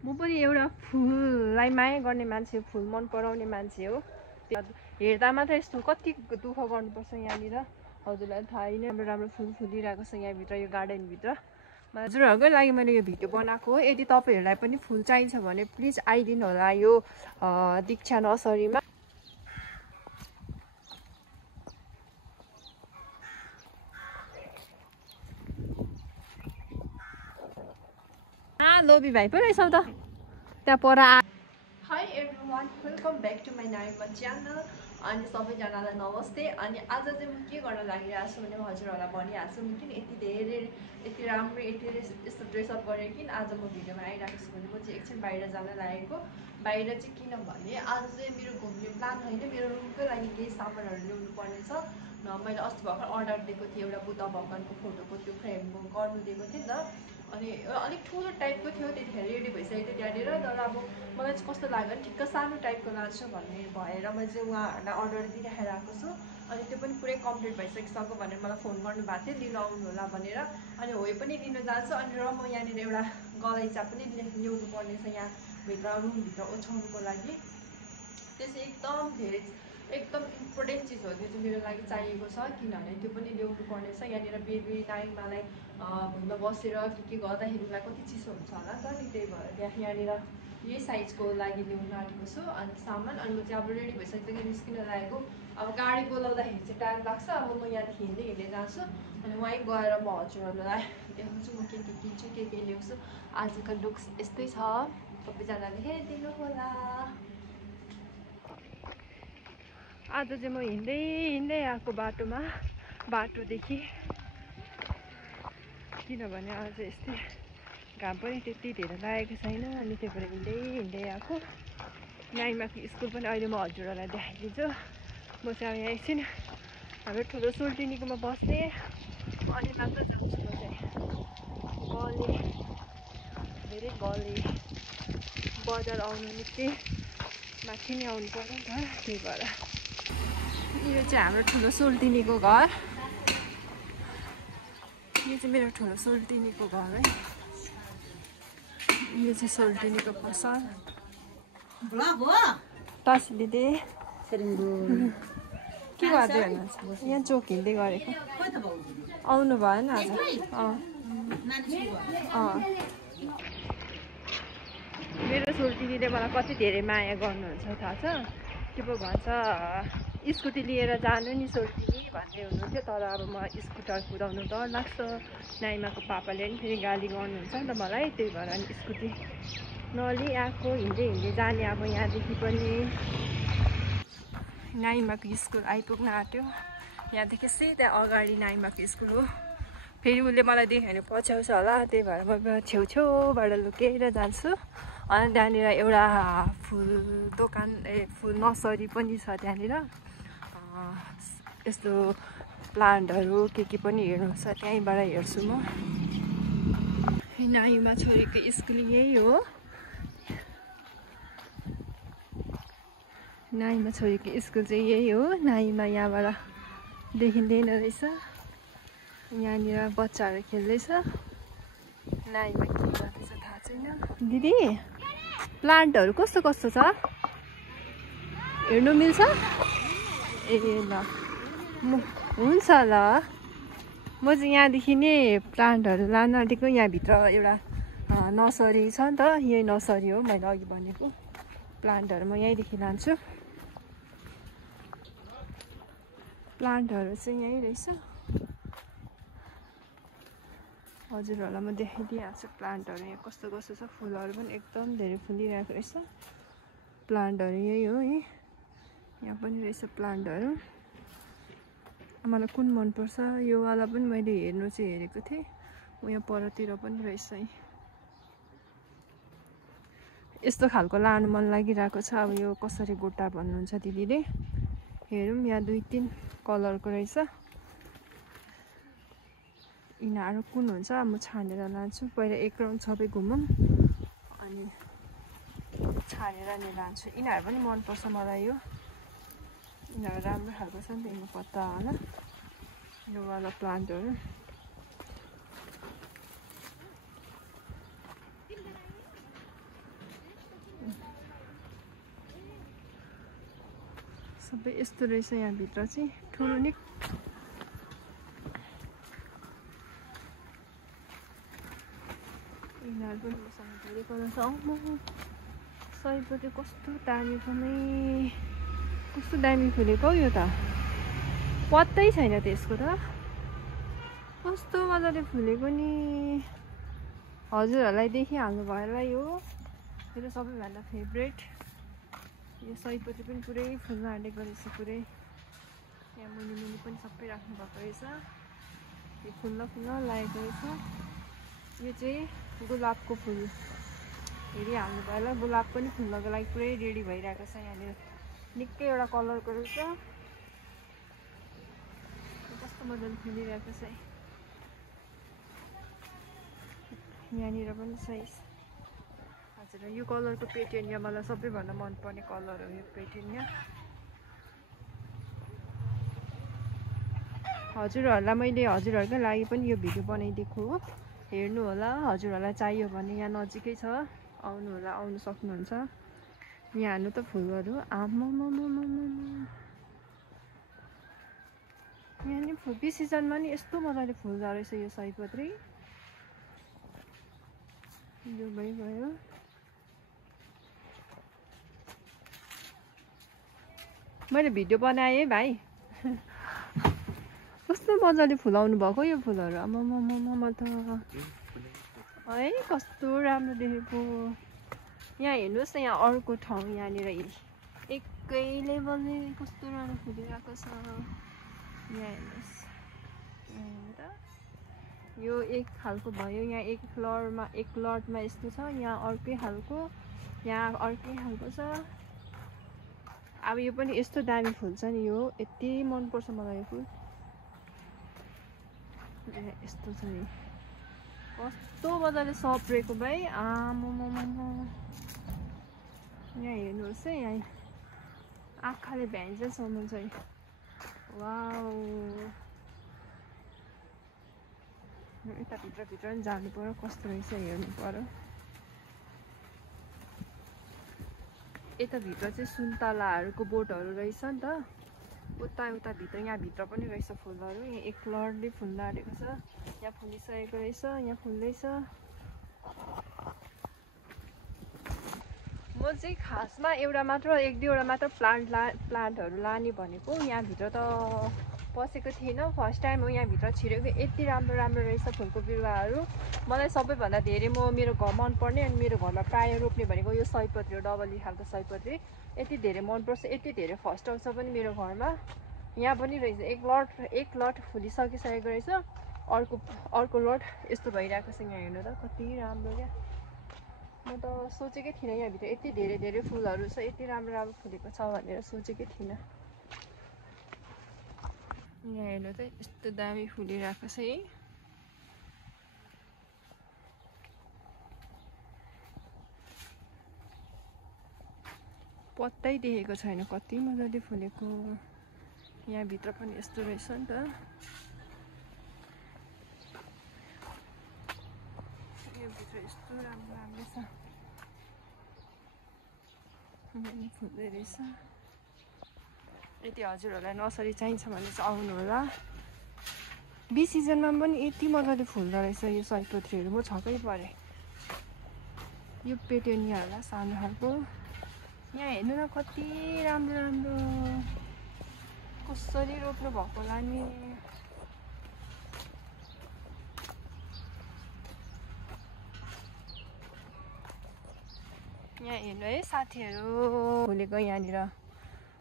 म पनि एउटा फुललाई माया गर्ने मान्छे हो, फुल मन पराउने मान्छे हो। हेर्दा मात्र यस्तो कति दुःख गर्नुपर्छ यहाँनिर हजुरलाई थाहै नै। राम्रो राम्रो फुल फुलिरहेको छ यहाँभित्र, यो गार्डनभित्र। हजुरहरूकै लागि मैले यो भिडियो बनाएको हो। यदि तपाईँहरूलाई पनि फुल चाहिन्छ भने प्लिज आइदिनु होला यो दीक्षा नर्सरीमा। लोभी भाइ पो रहेछौ त त्यहाँ पर। Hi everyone, welcome back to my Naima channel. अनि सबैजनालाई नमस्ते। अनि आज चाहिँ म के गर्न लागिरहेको छु भने हजुरहरूलाई भनिहाल्छु। म किन यति धेरै यति राम्रो यस्तो ड्रेसअप गरेँ किन आज म भिडियोमा आइरहेको छु भने म चाहिँ एकछिन बाहिर जान लागेको। बाहिर चाहिँ किनभने आज चाहिँ मेरो घुम्ने प्लान होइन, मेरो रुमकै लागि केही सामानहरू ल्याउनु पर्ने छ। मैले अस्ति भर्खर अर्डर दिएको थिएँ एउटा बुद्ध भगवानको फोटोको त्यो फ्रेम गर्नु दिएको थिएँ नि त। अनि अलिक ठुलो टाइपको थियो, त्यतिखेर रेडी भइसकेको थियो त्यहाँनिर। तर अब मलाई चाहिँ कस्तो लाग्यो भने ठिक्क सानो टाइपको लान्छु भन्ने भएर मैले चाहिँ उहाँहरूलाई अर्डर दिइराखेर आएको छु। अनि त्यो पनि पुरै कम्प्लिट भइसकिसक्यो भनेर मलाई फोन गर्नुभएको थियो लिन आउनु होला भनेर। अनि हो पनि लिन जान्छु। अनि र म यहाँनिर एउटा गलैँचा पनि ल्याउनु पर्ने छ यहाँभित्र रुमभित्र ओछ्याउनुको लागि। त्यो चाहिँ एकदम इम्पोर्टेन्ट चिज हो, त्यो चाहिँ मेरो लागि चाहिएको छ किनभने त्यो पनि ल्याउनु पर्ने छ। यहाँनिर बेबी नानीमालाई भुइँमा बसेर के गर्दाखेरिलाई कति चिसो हुन्छ होला नि त नि, त्यही भएर यहाँनिर यही साइजको लागि ल्याउनु आँटेको छु। अनि सामान अनि म चाहिँ अब रेडी भइसकेको निस्किन लागेको। अब गाडी बोलाउँदाखेरि चाहिँ टाइम लाग्छ। अब म यहाँदेखि हिँड्दै जान्छु। अनि वहीँ गएर म हजुरहरूलाई देखाउँछु म के किन्छु के ल्याउँछु। आजको लुक्स यस्तै छ, सबैजनाले हेरिदिनु होला। आज चाहिँ म हिँड्दै आएको बाटोदेखि, किनभने आज यस्तै घाम पनि त्यति धेरै लागेको छैन। अनि त्यही भएर हिँड्दै आएको। नाइमाको स्कुल पनि अहिले म हजुरहरूलाई देखाइदिन्छु। म चाहिँ अब यहाँ एकछिन हाम्रो ठुलो सोल्टिनीकोमा बस्ने अनि मात्र जान्छु। म चाहिँ धेरै गले बजार आउनु निकै माथि नै आउनु पर्यो नि त, त्यही भएर। यो चाहिँ हाम्रो ठुलो सोल्टिनीको घर। यो चाहिँ मेरो ठुलो सोल्टिनीको घर है। यो चाहिँ सोल्टिनीको पसल। टस दिदी के गर्दै हुनुहुन्छ? यहाँ चोक हिँड्दै गरेको। आउनु भएन आज? मेरो सोल्टिनीले मलाई कति धेरै माया गर्नुहुन्छ थाहा छ। के पो भन्छ, स्कुटी लिएर जानु नि सोल्टिनी भन्दै हुनुहुन्थ्यो। तर अब म स्कुटर कुदाउनु डर लाग्छ। नाइमाको पापाले पनि फेरि गाली गर्नुहुन्छ नि त मलाई, त्यही भएर अनि स्कुटी नलिआएको। हिँड्दै जाने अब यहाँदेखि पनि। नाइमाको स्कुल आइपुग्न आँट्यो। यहाँदेखि सिधै अगाडि नाइमाको स्कुल हो। फेरि उसले मलाई देख्यो भने पछ्याउँछ होला, त्यही भएर म छेउबाट लुकेर जान्छु। अनि त्यहाँनिर एउटा फुल दोकान फुल नर्सरी पनि छ त्यहाँनिर। यस्तो प्लान्टहरू के पनि हेर्नु छ, त्यहीँबाट हेर्छु म। नाइमा छोरीको स्कुल यही हो। नाइमा छोरीको स्कुल चाहिँ यही हो। नाइमा यहाँबाट देखिँदैन रहेछ। यहाँनिर बच्चाहरू खेल्दैछ। नाइमा के गर्दैछ थाहा छैन। दिदी प्लान्टहरू कस्तो छ हेर्नु मिल्छ? ए ल हुन्छ ल। म चाहिँ यहाँदेखि नै प्लान्टहरू लान आँटेको। यहाँभित्र एउटा नर्सरी छ नि त, यही नर्सरी हो मैले अघि भनेको। प्लान्टहरू म यहीँदेखि लान्छु। प्लान्टहरू चाहिँ यहीँ रहेछ। हजुरहरूलाई म देखाइदिइहाल्छु प्लान्टहरू यहाँ कस्तो छ। फुलहरू पनि एकदम धेरै फुलिरहेको रहेछ। प्लान्टहरू यही हो है। यहाँ पनि रहेछ प्लान्टहरू। मलाई कुन मनपर्छ यो वाला पनि मैले हेरेको थिएँ। यहाँ परतिर पनि रहेछ है। यस्तो खालको लानु मन लागिरहेको छ। अब यो कसरी गोटा भन्नुहुन्छ दिदीले। हेरौँ, यहाँ 2-3 कलरको रहेछ। यिनीहरू कुन हुन्छ म छानेर लान्छु। पहिला एक राउन्ड सबै घुमौँ अनि छानेर नै लान्छु। यिनीहरू पनि मनपर्छ मलाई। यिनीहरू राम्रो खालको छ नि त, यिनीहरू पत्ता होला यो वाला प्लान्टहरू। सबै यस्तो रहेछ यहाँ भित्र चाहिँ ठुलो नि यिनीहरू पनि मसँग धेरै कलर छ सयपत्री कस्तो दामी पनि कस्तो दामी फुलेको हौ यो त पत्तै छैन त्यसको त कस्तो मजाले फुलेको नि हजुरहरूलाई देखिहाल्नु भयो होला यो मेरो सबैभन्दा फेभरेट यो सयपत्री पनि पुरै फुल्न आँटेको रहेछ पुरै यहाँ मुनि मुनि पनि सबै राख्नु भएको रहेछ यो फुल्न लागेको रहेछ यो चाहिँ गुलाबको फुल हेरिहाल्नु भयो होला गुलाब पनि फुल्नको लागि पुरै रेडी भइरहेको छ यहाँनिर निकै एउटा कलरको रहेछ कस्तो मजाले फुलिरहेको छ यहाँनिर पनि छ हजुर यो कलरको पेटेनिया मलाई सबैभन्दा मनपर्ने कलर हो यो पेटेनिया हजुरहरूलाई मैले हजुरहरूकै लागि पनि यो भिडियो बनाइदिएको हो हेर्नु होला हजुरहरूलाई चाहियो भने यहाँ नजिकै छ आउनु होला आउनु सक्नुहुन्छ यहाँ हाल्नु त फुलहरू यहाँ नि फुल सिजनमा नि यस्तो मजाले फुल्दो रहेछ यो सयपत्री यो भयो मैले भिडियो बनाएँ है भाइ कस्तो मजाले फुलाउनु भएको यो फुलहरू आमामामा त है कस्तो राम्रो देखेको यहाँ हेर्नुहोस् न यहाँ अर्को ठाउँ यहाँनिर एकै लेभलले कस्तो राम्रो फुलिरहेको छ यहाँ हेर्नुहोस् यो एक खालको भयो यहाँ एक लटमा यस्तो छ यहाँ अर्कै खालको यहाँ अर्कै खालको छ अब यो पनि यस्तो दामी फुल्छ नि यो यति मनपर्छ मलाई यो फुल यस्तो छ नि कस्तो मजाले सप्रेको भाइ आमामामा यहाँ हेर्नुहोस् है यहाँ आँखाले भ्याइन्जेलसम्म चाहिँ वाउ यता भित्र पनि जानु पर्यो कस्तो रहेछ हेर्नु पर्यो यता भित्र चाहिँ सुन्तलाहरूको बोटहरू रहेछ नि त उता भित्र यहाँ भित्र पनि रहेछ फुलहरू यहाँ एक लटले फुल्न आँटेको छ यहाँ फुलिसकेको रहेछ यहाँ फुल्दैछ म चाहिँ खासमा एउटा मात्र एक दुईवटा मात्र प्लान्टहरू लाने भनेको यहाँभित्र त पसेको थिएन फर्स्ट टाइम हो यहाँभित्र छिरेको यति राम्रो रहेछ फुलको बिरुवाहरू मलाई सबैभन्दा धेरै मेरो घर मनपर्ने अनि मेरो घरमा प्रायः रोप्ने भनेको यो सयपत्री हो डबली खालको सयपत्री यति धेरै मनपर्छ यति धेरै फर्स्ट आउँछ पनि मेरो घरमा यहाँ पनि रहेछ एक लट फुलिसकिसकेको रहेछ अर्को लट यस्तो भइरहेको छ यहाँ हेर्नु त कति राम्रो क्या म त सोचेकै थिइनँ यहाँभित्र यति धेरै फुलहरू छ यति राम्रो फुलेको छ भनेर सोचेकै थिइनँ यहाँ हेर्नु त यस्तो दामी फुलिरहेको छ है पत्तै देखेको छैन कति मजाले फुलेको यहाँभित्र पनि यस्तो रहेछ नि त यहाँभित्र यस्तो राम्रो छ फुल्दै रहेछ यदि हजुरहरूलाई नर्सरी चाहिन्छ भने चाहिँ आउनु होला बी सिजनमा पनि यति मजाले फुल्दो रहेछ यो सयपत्रीहरू म छक्कै परेँ यो पेटेनियाहरूलाई सानो खालको यहाँ हेर्नु न कति राम्रो कसरी रोप्नु भएको होला नि यहाँ हेर्नु है साथीहरू फुलेको यहाँनिर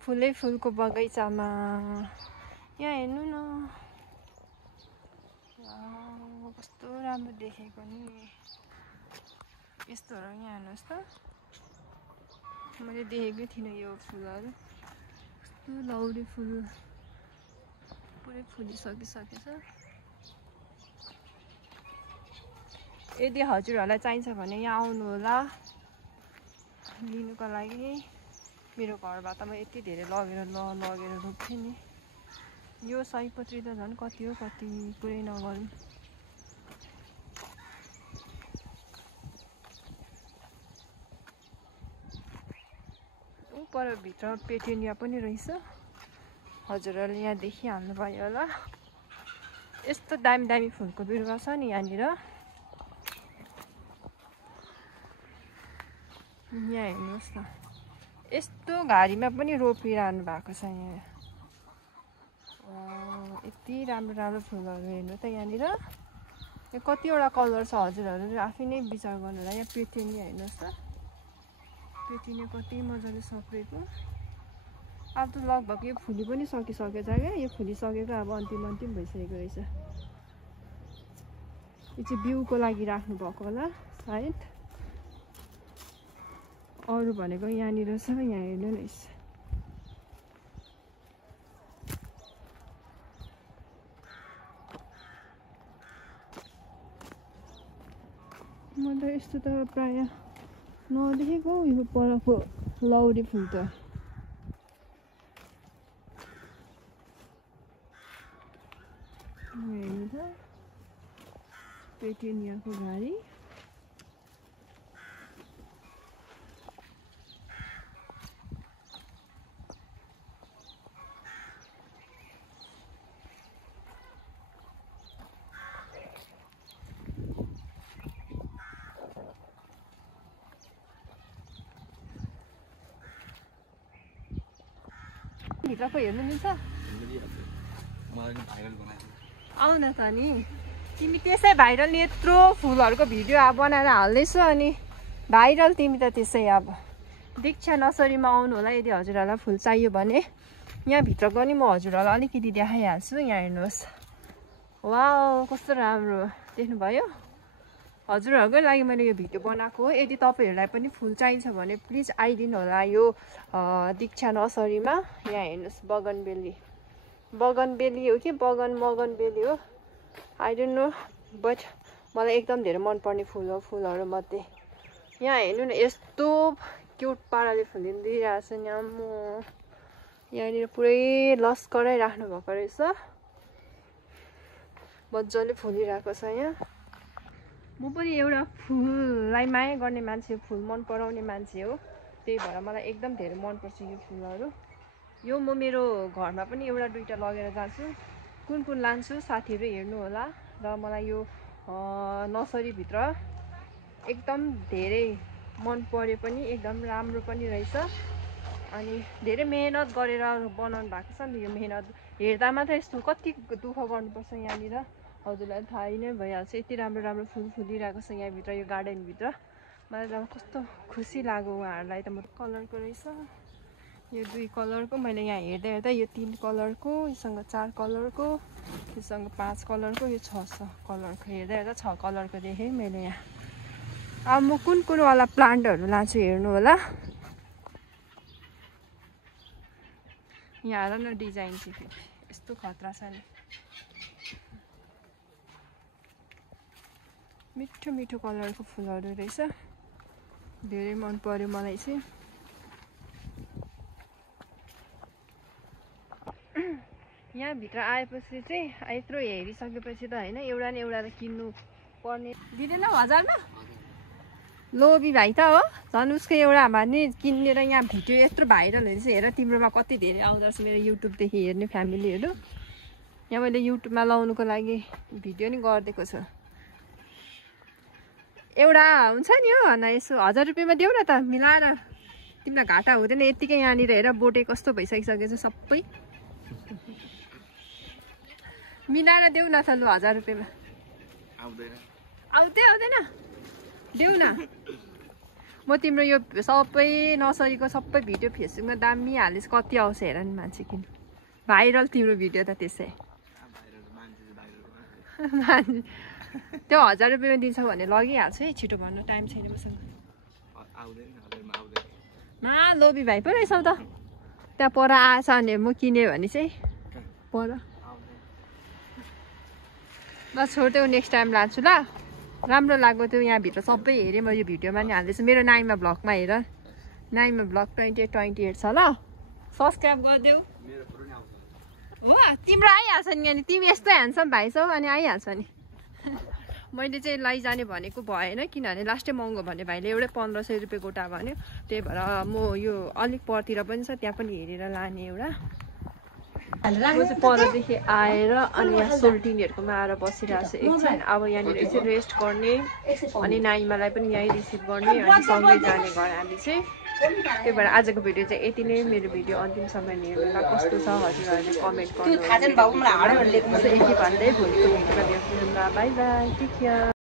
फुलको बगैँचामा यहाँ हेर्नु न कस्तो राम्रो देखेको नि यस्तोहरू यहाँ हेर्नुहोस् त मैले देखेकै थिइनँ यो फुलहरू कस्तो लौरी फुल पुरै फुलिसकिसकेछ यदि हजुरहरूलाई चाहिन्छ भने यहाँ आउनु होला लिनुको लागि मेरो घरबाट म यति धेरै लगेर रोप्थेँ नि यो सयपत्री त झन् कति हो कति पुरै नगरौँ पर भित्र पेटेनिया पनि रहेछ हजुरहरूले यहाँ देखिहाल्नु भयो होला यस्तो दामी दामी फुलको बिरुवा छ नि यहाँनिर यहाँ हेर्नुहोस् न यस्तो घारीमा पनि रोपिरहनु भएको छ यहाँ यति राम्रो राम्रो फुलहरू हेर्नु त यहाँनिर यो कतिवटा कलर छ हजुरहरूले आफै नै विचार गर्नु होला यहाँ पेटेनिया हेर्नुहोस् त पेटेनिया कति मजाले सप्रेको अब त लगभग यो फुली पनि सकिसकेछ क्या यो फुलिसकेको अब अन्तिम भइसकेको रहेछ यो चाहिँ बिउको लागि राख्नु भएको होला सायद अरू भनेको यहाँनिर छ यहाँ हेर्नु न म त यस्तो त प्राय नदेखेको यो परको लौरी फुल त हेर्नु त पेटेनियाको घारी भित्रको हेर्नु मिल्छ आउ न त नि तिमी त्यसै भाइरल यत्रो फुलहरूको भिडियो अब बनाएर हाल्दैछु अनि भाइरल तिमी त त्यसै अब दीक्षा नर्सरीमा आउनु होला यदि हजुरहरूलाई फुल चाहियो भने यहाँ भित्रको नि म हजुरहरूलाई अलिकति देखाइहाल्छु यहाँ हेर्नुहोस् वाउ कस्तो राम्रो देख्नुभयो हजुरहरूकै लागि मैले यो भिडियो बनाएको हो यदि तपाईँहरूलाई पनि फुल चाहिन्छ भने प्लिज आइदिनु होला यो दीक्षा नर्सरीमा यहाँ हेर्नुहोस् बगनबेली हो कि मगनबेली हो आई डोन्ट नो बट मलाई एकदम धेरै मनपर्ने फुल हो फुलहरू मध्ये यहाँ हेर्नु न यस्तो क्युट पाराले फुलिदिइरहेको छ यहाँनिर पुरै लस्करै राख्नु भएको रहेछ मजाले फुलिरहेको छ यहाँ म पनि एउटा फुललाई माया गर्ने मान्छे फुल मन पराउने मान्छे हो त्यही भएर मलाई एकदम धेरै मनपर्छ यो फुलहरू यो म मेरो घरमा पनि एउटा दुईटा लगेर जान्छु कुन लान्छु साथीहरू हेर्नु होला र मलाई यो नर्सरीभित्र एकदम धेरै मन पर्यो पनि एकदम राम्रो पनि रहेछ अनि धेरै मेहनत गरेर बनाउनु भएको छ नि यो मेहनत हेर्दा मात्रै यस्तो कति दुःख गर्नुपर्छ यहाँनिर हजुरलाई थाहै नै भइहाल्छ यति राम्रो राम्रो फुल फुलिरहेको छ यहाँभित्र यो गार्डनभित्र मलाई त कस्तो खुसी लाग्यो उहाँहरूलाई त म कलरको रहेछ यो 2 कलरको मैले यहाँ हेर्दा यो 3 कलरको योसँग 4 कलरको योसँग 5 कलरको यो 6 कलरको हेर्दा 6 कलरको देखेँ मैले यहाँ अब म कुन वाला प्लान्टहरू लान्छु हेर्नु होला यहाँ हेर न डिजाइन चाहिँ यस्तो खतरा छ नि मिठो मिठो कलरको फुलहरू रहेछ धेरै मन पर्यो मलाई चाहिँ यहाँ भित्र आएपछि चाहिँ यत्रो हेरिसकेपछि त हैन एउटा न एउटा त किन्नु पर्ने दिदैन 1000 मा लोभी भाइ त हो झन् उसको एउटा भन्ने किनेर यहाँ भिडियो यत्रो भाइरल हुन्छ हेर तिम्रोमा कति धेरै आउँदछ मेरो युट्युबदेखि हेर्ने फ्यामिलीहरू यहाँ मैले युट्युबमा लाउनुको लागि भिडियो नि गर्दिएको छु एउटा हुन्छ नि हो हैन यसो 1000 रुपैयाँमा देऊ न त मिलाएर तिमीलाई घाटा हुँदैन यतिकै यहाँनिर हेर बोटे कस्तो भइसकिसकेछ सबै मिलाएर देऊ न त लु 1000 रुपैयाँमा आउँदैन देऊ न म तिम्रो यो सबै नर्सरीको सबै भिडियो फेसबुकमा दामी हालिस कति आउँछ हेर नि मान्छे किन भाइरल तिम्रो भिडियो त त्यसै त्यो 1000 रुपैयाँमा दिन्छ भने लगिहाल्छु है छिटो भन्नु टाइम छैन मसँग मा लोभी भाइ पो रहेछौ त त्यहाँ पर आएछ भने म किने भने चाहिँ पर ल छोड्देऊ नेक्स्ट टाइम लान्छु ल राम्रो लाग्यो त्यो यहाँभित्र सबै हेरेँ म यो भिडियोमा नि हाल्दैछु मेरो नाइमा ब्लगमा हेर नाइमा ब्लग 28 छ ल सब्सक्राइब गरिदेऊ हो तिम्रो आइहाल्छ नि अनि तिमी यस्तो ह्यान्डसम भाइ छौ अनि आइहाल्छ नि मैले चाहिँ लैजाने भनेको भएन किनभने लास्टै महँगो भने भाइले एउटै 1500 रुपियाँ गोटा भन्यो त्यही भएर म यो अलिक परतिर पनि छ त्यहाँ पनि हेरेर लाने एउटा म चाहिँ परदेखि आएर अनि यहाँ सोल्टिनीहरूकोमा आएर बसिरहेको छु एकछिन अब यहाँनिर एकछिन रेस्ट गर्ने अनि नाइमालाई पनि यहीँ रिसिभ गर्ने अनि सँगै जाने घर हामी चाहिँ त्यही भएर आजको भिडियो चाहिँ यति नै मेरो भिडियो अन्तिमसम्म हेर्नुलाई कस्तो छ हजुरहरूले कमेन्ट गर्नु यति भन्दै भोलिको भिडियोमा भेट्नु ल बाई बाई टेक केयर